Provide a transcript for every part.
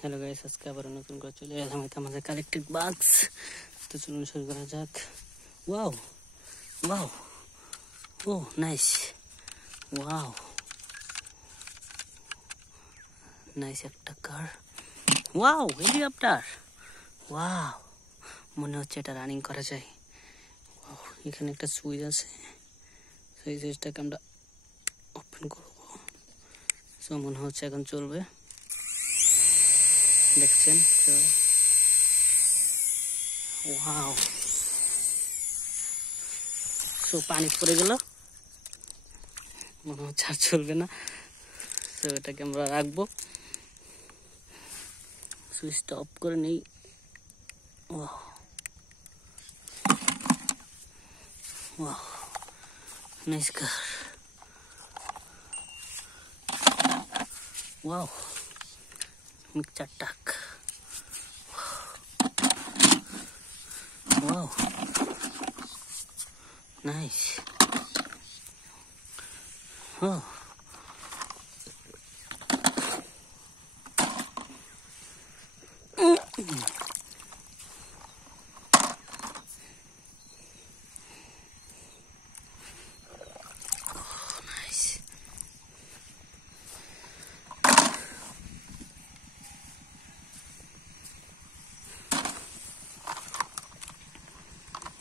Hello guys, আজকে আবার নতুন করে চলে এলাম আমাদের কালেক্টেড বাক্স। তো চলুন শুরু করা যাক। ওয়াও ওয়াও, ও নাইস, ওয়াও নাইস একটা কার। Wow, helicopter. ওয়াও, মনে হচ্ছে এটা রানিং করা যায়। ওয়াও, এখানে একটা সুইচ আছে, সেই সুইচটাকে আমরা ওপেন করব। সো মনে হচ্ছে এখন চলবে, দেখছেন। ওয়াও, সো পানি পড়ে গেল, মনে হচ্ছে আর চলবে না। তো এটাকে আমরা রাখবো, সুইচটা অফ করে নেই। Wow wow, nice car. Wow, mixture truck. Wow, nice. Oh. Nice.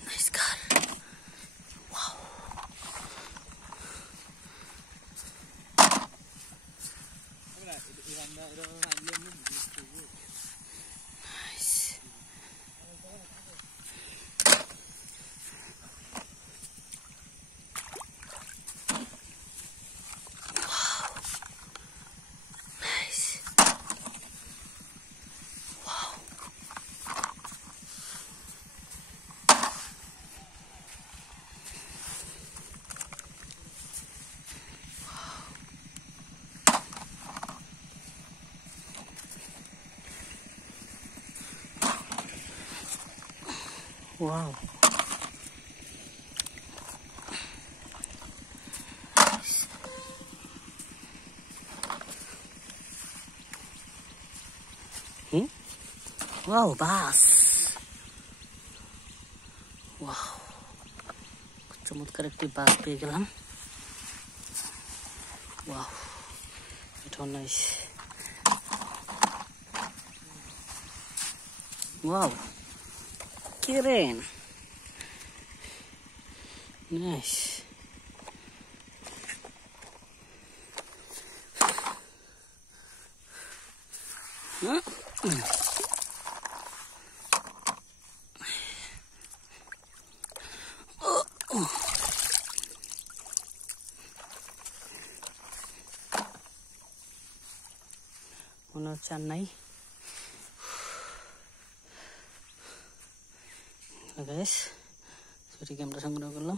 Nice car. Wow. Nice. Wow. Wow, bus. Wow, চমৎকার একটি বাস পেয়ে গেলাম। ওয়াও, এটাও নাইস। Wow, crane, nice. মনে হচ্ছে আর নাই। গাইস, সেটিকে আমরা সংগ্রহ করলাম।